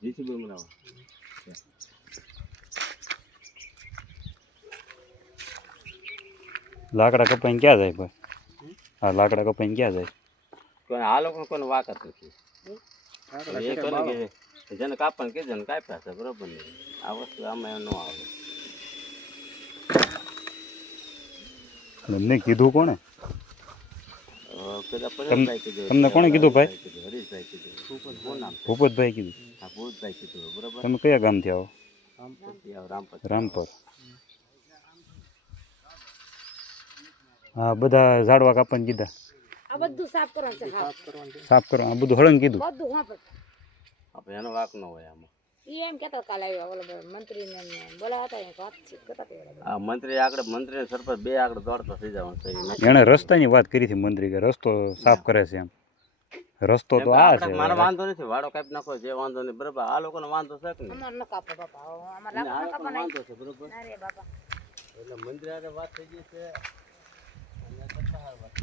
JCB બનાવો લાકડા કપાઈને ક્યાં જાય ભાઈ? હા, લાકડા કપાઈને ક્યાં જાય? કોઈ આ લોકો કોઈને વાક જ નથી એ કરે કે જેને કાપવાનું કીધું ને કાપ્યા છે બરોબર ને આ વસ્તુ આમાં ન આવે એમને કીધું કોણે? તમને કોણે કીધું ભાઈ? હરીશભાઈ કીધું શું નામ ભૂપતભાઈ કીધું? હા ભૂપતભાઈ કીધું બરોબર. તમે કયા ગામથી આવો? રામપર. રામપર. હા, બધા ઝાડવા કાપવાની કીધા. આ બધું સાફ કરવાનું છે. સાફ કરવાનું બધું હળંગ કીધું. બધું હા આપણે એનો વાક ન હોય આમાં. એમ કહેતા કાલે આવ્યા ઓલો મંત્રીને બોલાવતા હતા વાતચીત કરતા હતા. હા, મંત્રી આગળ મંત્રી સરપંચ બે આગળ દોડતા થઈ જવાનું છે. એણે રસ્તાની વાત કરી હતી મંત્રી કે રસ્તો સાફ કરે છે એમ. રસ્તો તો આ છે. મને વાંધો નથી વાડો કાપી નાખો જે વાંધો નહીં બરોબર. આ લોકોને વાંધો છે કે અમાર ન કાપો બાપા અમાર વાંધો છે બરોબર. અરે બાપા એટલે મંત્રી આગળ વાત થઈ ગઈ છે અને સત્તાવાર વાત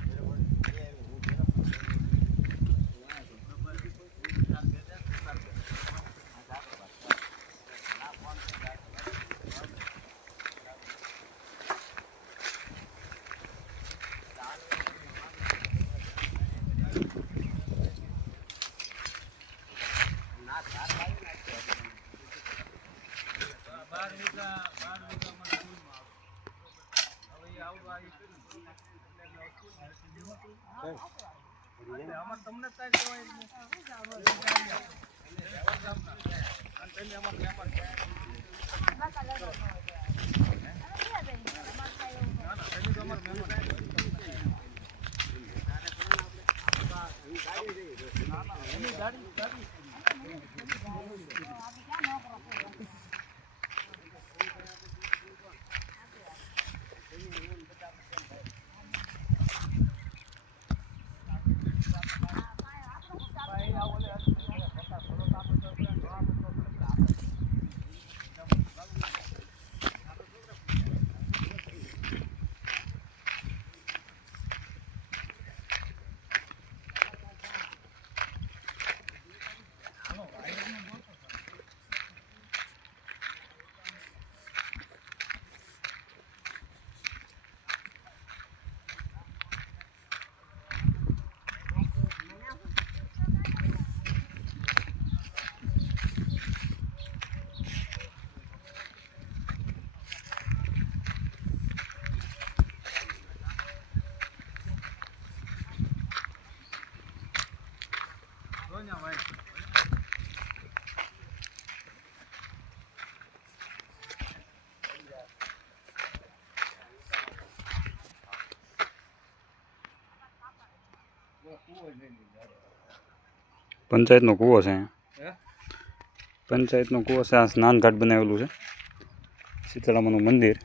પંચાયતનો કૂવો છે. પંચાયતનો કૂવો છે. આ સ્નાનઘાટ બનાવેલું છે. શીતળામાનું મંદિર.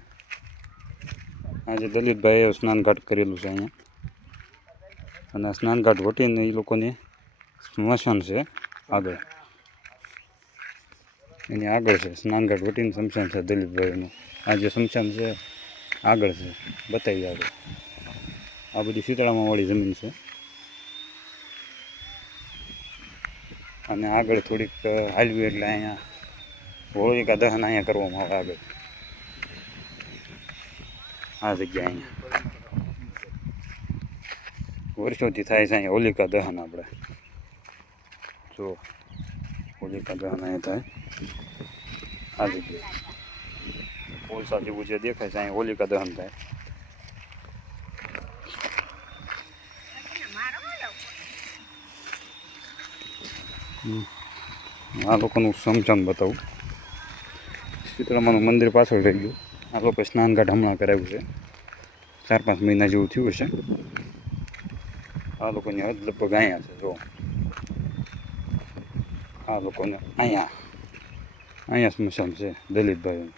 આજે દલિતભાઈએ સ્નાનઘાટ કરેલું છે અહીંયા. અને આ સ્નાનઘાટ વટીને એ લોકોને સ્મશાન છે આગળ. એની આગળ છે સ્નાનઘાટ વટીને સ્મશાન છે દલિતભાઈનું. આ જે સ્મશાન છે આગળ છે બતાવી આગળ. આ બધી શીતળામાં વાળી જમીન છે. અને આગળ થોડીક હાલવી એટલે અહીંયા હોળિકા દહન અહીંયા કરવામાં આવે આગળ. આ જગ્યા અહીંયા વર્ષોથી થાય છે અહીંયા હોલિકા દહન. આપણે જો હોલિકા દહન અહીંયા થાય આ જગ્યાએ. કોલસા જેવું જે દેખાય છે અહીંયા હોલિકા દહન થાય. આ લોકોનું સમચાન બતાવું. શીતળામાનું મંદિર પાછળ રહી ગયું. આ લોકો સ્નાનઘાટ હમણાં કરાવ્યું છે. 4-5 મહિના જેવું થયું છે. આ લોકોની હદ લગભગ અહીંયા છે. જો આ લોકોને અહીંયા સ્મશાન છે દલિતભાઈનું.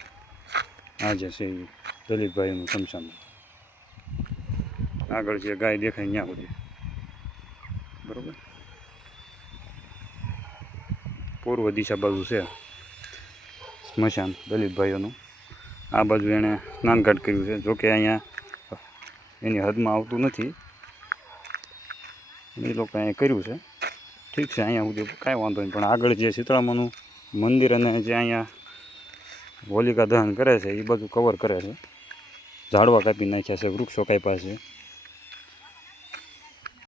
આ જે છે એ દલિતભાઈનું સ્મશાન. આગળ જે ગાય દેખાય ત્યાં સુધી બરાબર. પૂર્વ દિશા બાજુ છે સ્મશાન દલિતભાઈઓનું. આ બાજુ એણે સ્નાનઘાટ કર્યું છે. જોકે અહીંયા એની હદમાં આવતું નથી. એ લોકો અહીંયા કર્યું છે ઠીક છે, અહીંયા સુધી કાંઈ વાંધો નહીં, પણ આગળ જે શીતળામાનું મંદિર અને જે અહીંયા હોલિકા દહન કરે છે એ બધું કવર કરે છે. ઝાડવા કાપી નાખ્યા છે, વૃક્ષો કાપ્યા છે.